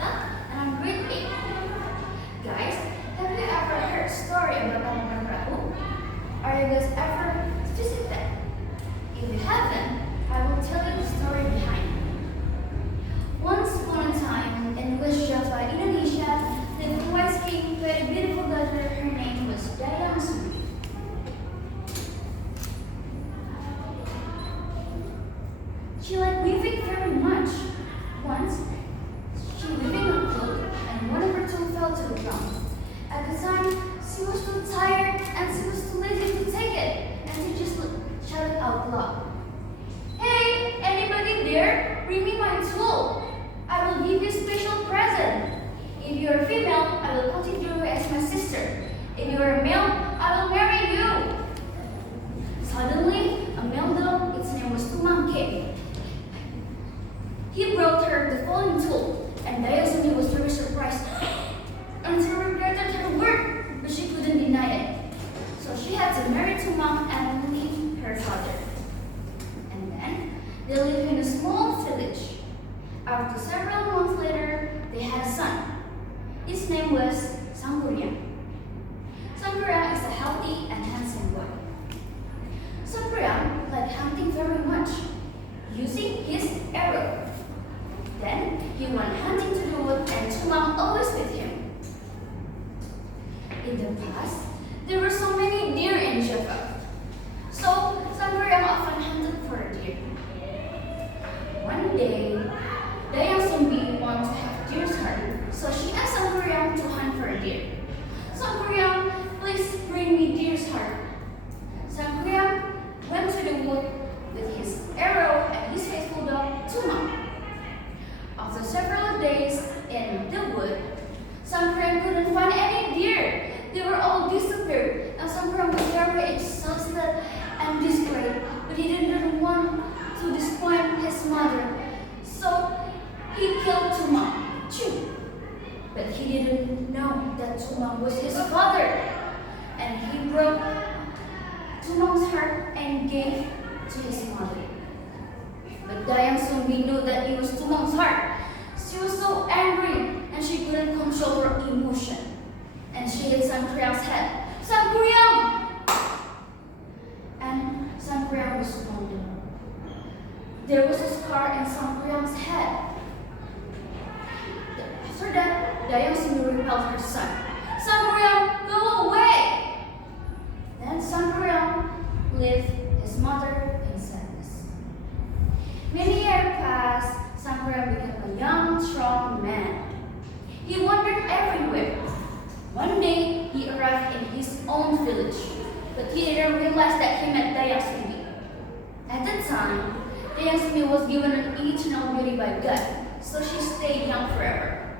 and I'm grade 8. Guys, have you ever heard a story about Tangkuban perahu? Are you guys ever visit that? If you haven't, I will tell you the story behind. Once upon a time in West Java, Indonesia, lived a wise king who had a beautiful daughter. Her name was Dayang. She liked weaving very much. Once, she weaving a cloak, and one of her tools fell to the ground. At the time, she was too tired and she was too lazy to take it, and she just shouted out loud, "Hey, anybody there? Bring me my tool. I will give you a special present. If you are female, I will consider you as my sister. If you are a male, I will marry you." Suddenly, a male dog, its name was Tumang, came. He brought her the falling tool, and Dayang was very surprised and she regretted her word, but she couldn't deny it. So she had to marry Tumang and leave her father. And then they lived in a small village. After several months later, they had a son. His name was Sangkuriang. Sangkuriang is a healthy and handsome boy. Sangkuriang liked hunting very much, using his arrow. Then he went hunting to the wood, and Tumang always with him. In the past, there were so many deer in Java, so Sangkuriang often hunted for a deer. One day, Dayang wanted to have deer's heart, so she asked Sangkuriang to hunt for a deer. "Sangkuriang, please bring me deer's heart." Sangkuriang went to the wood with his arrow and his faithful dog, Tumang. After several days in the wood, Sangkuriang couldn't find any deer. They were all disappeared, and Sangkuriang was very exhausted and disgraced, but he didn't want to disappoint his mother. So he killed Tumang, too. But he didn't know that Tumang was his father, and he broke Tumang's heart and gave to his mother. But Dayang knew that it was Tumang's heart. She was so angry and she couldn't control her emotion. And she hit Sangkuriang's head. "Sangkuriang!" And Sangkuriang was wounded. There was a scar in Sangkuriang's head. After that, Dayang repelled her son. "Sangkuriang, go away!" Then Sangkuriang left his mother in sadness. Many years passed. Sangkuriang became a young, strong man. He wandered everywhere. One day, he arrived in his own village, but he didn't realize that he met Dayang. At the time, Dayang was given an eternal beauty by God, so she stayed young forever.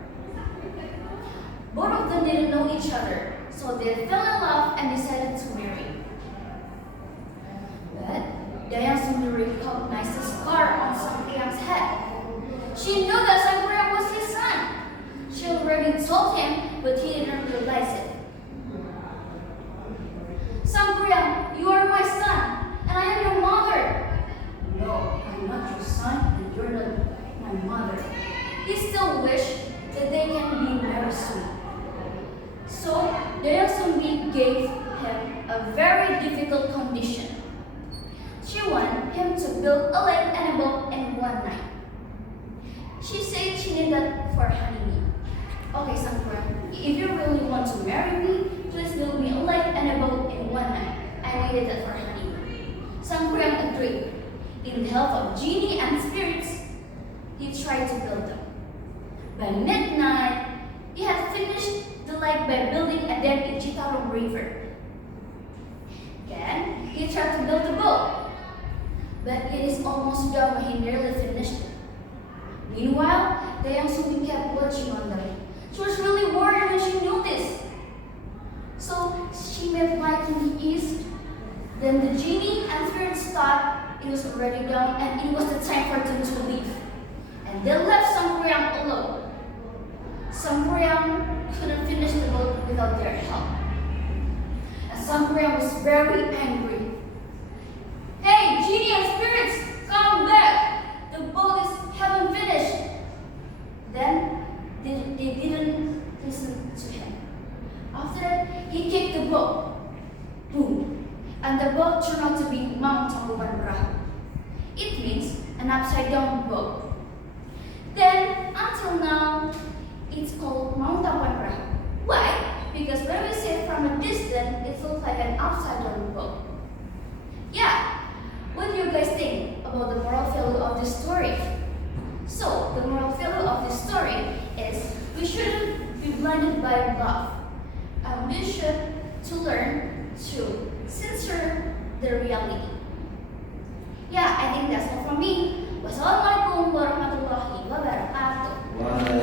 Both of them didn't know each other, so they fell in love and decided to marry. But Dayang recognized the scar on Sangkuriang's head. She knew that Sangkuriang was his son. She already told him, but he didn't realize it. "Sangkuriang, you are my son, and I am your mother." "No, I'm not your son, and you're not my mother." He still wished that they can be married soon. So Dayang gave him a very difficult condition. She wanted him to build a lake and a boat in one night. She said she needed that for honeymoon. "Okay, Sangkuriang, if you really want to marry me, please build me a lake and a boat in one night. I needed that for honeymoon." Sangkuriang agreed. In the help of genie and spirits, he tried to build them. By midnight, he had finished the lake by building a dam in Citarum River. Then he tried to build a boat, but it is almost done when he nearly finished it. Meanwhile, Dayang kept watching on them. She was really worried when she noticed. So she made light in the east. Then the genie and spirits thought it was already done and it was the time for them to leave. And they left Sangkuriang alone. Sangkuriang couldn't finish the boat without their help. And Sangkuriang was very angry. "Hey, genie and spirits, come back! The boat haven't finished." Then they upside down boat. Then, until now, it's called mountain perahu. Why? Because when we see it from a distance, it looks like an upside down boat. Yeah, what do you guys think about the moral value of this story? So, the moral value of this story is we shouldn't be blinded by love. And we should to learn to censor the reality. Yeah, I think that's all from me. Wassalamualaikum warahmatullahi wabarakatuh.